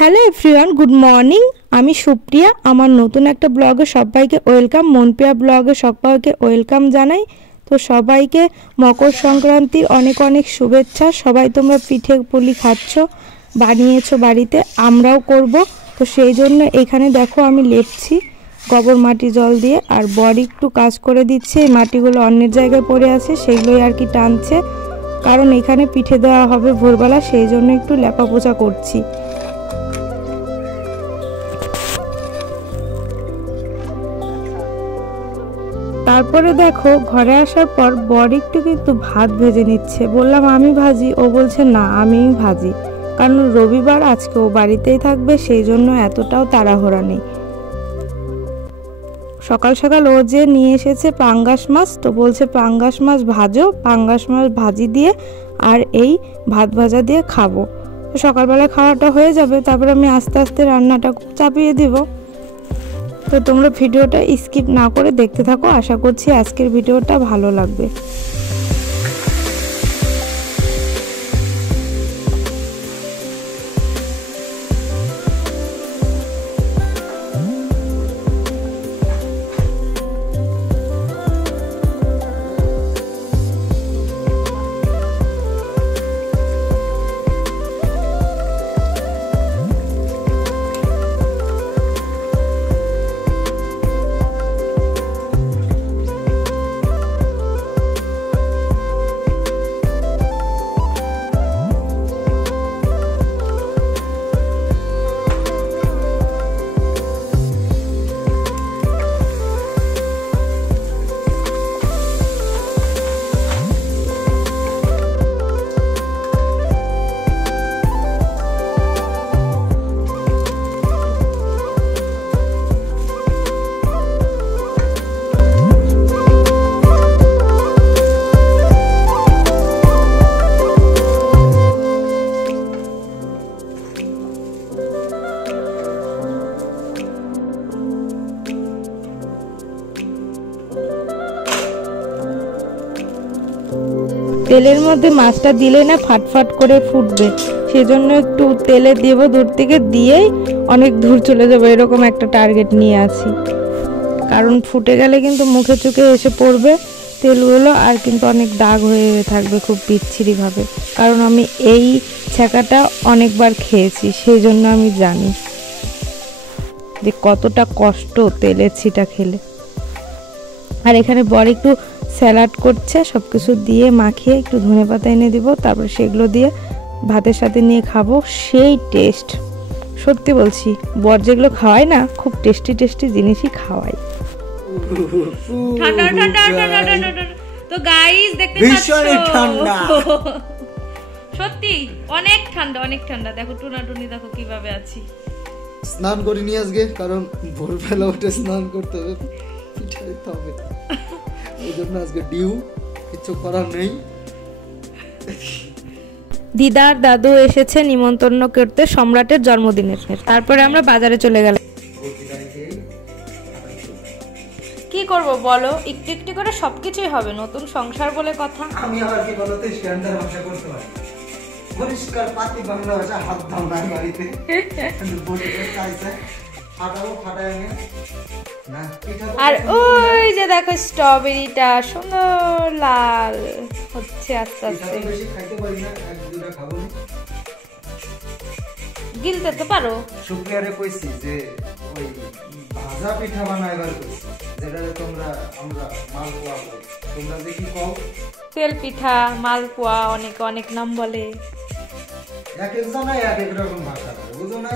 Hello everyone, good morning. আমি সুপ্রিয়া। আমার নতুন একটা ব্লগে সবাইকে ওয়েলকাম। মনপ্রিয়া ব্লগে সবাইকে ওয়েলকাম জানাই। তো সবাইকে মকর সংক্রান্তির অনেক অনেক শুভেচ্ছা। সবাই তোমরা পিঠে পুলি খাচ্ছ, বানিয়েছো বাড়িতে, আমরাও করব। তো সেই জন্য এখানে দেখো আমি লেপছি গোবর মাটি জল দিয়ে, আর বড়ি একটু কাজ করে দিচ্ছে। এই মাটিগুলো অন্যের জায়গায় পড়ে আছে, সেগুলোই আর কি টানছে, কারণ এখানে পিঠে দেওয়া হবে ভোরবেলা, সেই জন্য একটু লেপা পোছা করছি। তারপরে দেখো ঘরে আসার পর বর একটু কিন্তু ভাত ভেজে নিচ্ছে। বললাম আমি ভাজি, ও বলছে না আমিই ভাজি, কারণ রবিবার আজকে ও বাড়িতেই থাকবে, সেই জন্য এতটাও তাড়াহুড়া নেই। সকাল সকাল ও যে নিয়ে এসেছে পাঙ্গাস মাছ, তো বলছে পাঙ্গাস মাছ ভাজো, পাঙ্গাস মাছ ভাজি দিয়ে আর এই ভাত ভাজা দিয়ে খাবো। তো সকালবেলা খাওয়াটা হয়ে যাবে, তারপর আমি আস্তে আস্তে রান্নাটা চাপিয়ে দিব। তো তোমরা ভিডিওটা স্কিপ না করে দেখতে থাকো, আশা করছি আজকের ভিডিওটা ভালো লাগবে। তেলের মধ্যে মাছটা দিলে না ফাটফাট করে ফুটবে, সেজন্য একটু তেলে দেব, দূর থেকে দিয়েই অনেক দূর চলে যাবো, এরকম একটা টার্গেট নিয়ে আছি। কারণ ফুটে গেলে কিন্তু মুখে চোখে এসে পড়বে তেলগুলো, আর কিন্তু অনেক দাগ হয়ে থাকবে খুব বিচ্ছিরিভাবে। কারণ আমি এই ছ্যাঁকাটা অনেকবার খেয়েছি, সেই জন্য আমি জানি যে কতটা কষ্ট তেলের ছিটা খেলে। আর এখানে বর একটু স্যালাড করছে, সব কিছু দিয়ে মাখিয়ে একটু ধনেপাতা এনে দিব, তারপর সেগুলো দিয়ে ভাতের সাথে নিয়ে খাবো। সেই টেস্ট, সত্যি বলছি, বর যেগুলো খাওয়ায় না, খুব টেস্টি টেস্টি জিনিসই খাওয়ায়। তো গাইস দেখতে পাচ্ছ সত্যি অনেক ঠান্ডা, অনেক ঠান্ডা। দেখো টুনাটুনি দেখো কিভাবে আছি। স্নান করিনি আজকে, কারণ ভোরবেলা উঠে স্নান করতে হবে, পিঠা দিতে হবে, এই জন্য আজকে ডিউ, কিছু করার নেই। দিদার দাদু এসেছে নিমন্ত্রণ করতে সম্রাটের জন্মদিনের। তারপরে আমরা বাজারে চলে গেলাম। কি করব বলো, একটু একটু করে সবকিছুই হবে, নতুন সংসার বলে কথা। আমি আবার কি বলতে স্ট্যান্ডার্ড ভাষা করতে পারি, পরিষ্কার পাতি বাংলা ভাষা হাত দাও না বাড়িতে, কিন্তু বলে চাইছে ফাটাবো, ফাটায় আমি না পিঠা। আর ওই যে দেখো স্ট্রবেরিটা সুন্দর লাল হচ্ছে আস্তে আস্তে। বেশি খাইতে পারি না, এক দুটো খাবো না। গিলতে তো পারো। শুক্রিয়ারে কইছি যে ওই ভাজা পিঠা বানাইবার কইছি, যেটা তোমরা আমরা মালপোয়া বলি, তোমরা যে কি কও তেল পিঠা, মালপোয়া, অনেক অনেক নাম বলে। এক এক জনাই এক এক রকম ভাষা বলে, বুঝো না?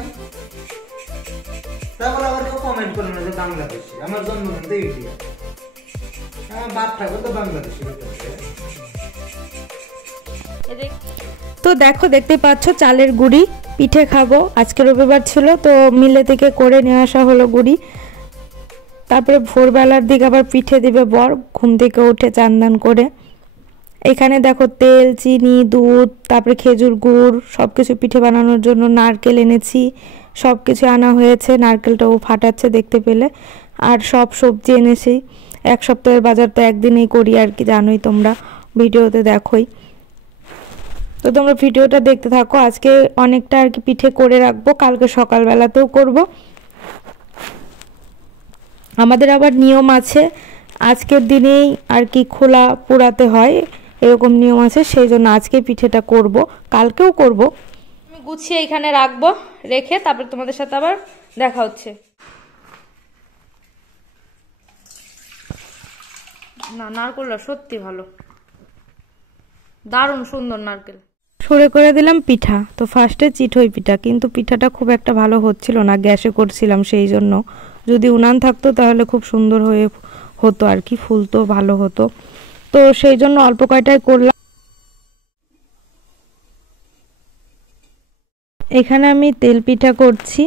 তারপর আবার কেউ কমেন্ট করে না যে বাংলাদেশি, আমার জন্মদিন তো ইন্ডিয়া, আমার বাপ ঠাকুর তো বাংলাদেশি হতে হবে। তো দেখো, দেখতে পাচ্ছ চালের গুঁড়ি, পিঠে খাবো। আজকে রবিবার ছিল, তো মিলে থেকে করে নিয়ে আসা হলো গুঁড়ি। তারপরে ভোরবেলার দিকে আবার পিঠে দিবে বর, ঘুম থেকে উঠে চান করে। এখানে দেখো তেল, চিনি, দুধ, তারপরে খেজুর গুড়, সব কিছু পিঠে বানানোর জন্য নারকেল এনেছি, সব কিছু আনা হয়েছে। নারকেলটাও ফাটাচ্ছে দেখতে পেলে। আর সব সবজি এনেছি। এক সপ্তাহের বাজার তো একদিনেই করি আর কি, জানোই তোমরা, ভিডিওতে দেখোই। তো তোমরা ভিডিওটা দেখতে থাকো। আজকে অনেকটা আর কি পিঠে করে রাখবো, কালকে সকালবেলাতেও করব। আমাদের আবার নিয়ম আছে, আজকের দিনেই আর কি খোলা পোড়াতে হয়, এরকম নিয়ম আছে, সেই জন্য আজকে পিঠেটা করব, কালকেও করব। আমি গুছিয়ে এখানে রাখবো, রেখে তারপর তোমাদের সাথে আবার দেখা হচ্ছে। না, নারকেলটা সত্যি ভালো, দারুণ সুন্দর নারকেল। সরে করে দিলাম পিঠা। তো ফার্স্টে চিতই পিঠা, কিন্তু পিঠাটা খুব একটা ভালো হচ্ছিল না, গ্যাসে করছিলাম, সেই জন্য যদি উনান থাকতো তাহলে খুব সুন্দর হয়ে হতো আর কি, ফুলতো ভালো হতো। তো সেই জন্য অল্প কয়টাই করলাম। এখানে আমি তেল পিঠা করছি,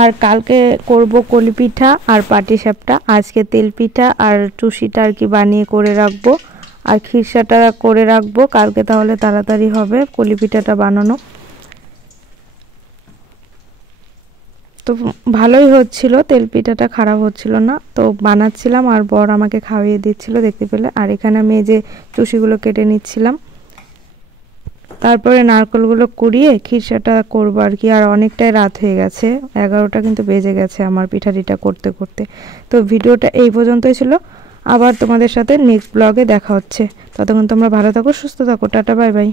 আর কালকে করব কলি পিঠা আর পাটিসাপটা। আজকে তেল পিঠা আর টুসিটা আর কি বানিয়ে করে রাখবো, আর খিরসাটা করে রাখবো কালকে, তাহলে তাড়াতাড়ি হবে কলি পিঠাটা বানানো। তো ভালোই হচ্ছিল, তেল পিঠাটা খারাপ হচ্ছিল না। তো বানাচ্ছিলাম আর বর আমাকে খাওয়িয়ে দিচ্ছিল দেখতে পেলে। আর এখানে আমি এই যে টুসিগুলো কেটে নিচ্ছিলাম, তারপরে নারকেলগুলো কুড়িয়ে খিরসাটা করবো আর কি। আর অনেকটাই রাত হয়ে গেছে, 11টা কিন্তু বেজে গেছে আমার পিঠাটিটা করতে করতে। তো ভিডিওটা এই পর্যন্তই ছিল, আবার তোমাদের সাথে নেক্সট ব্লগে দেখা হচ্ছে। ততক্ষণ তোমরা ভালো থাকো, সুস্থ থাকো, টাটা, বাই বাই।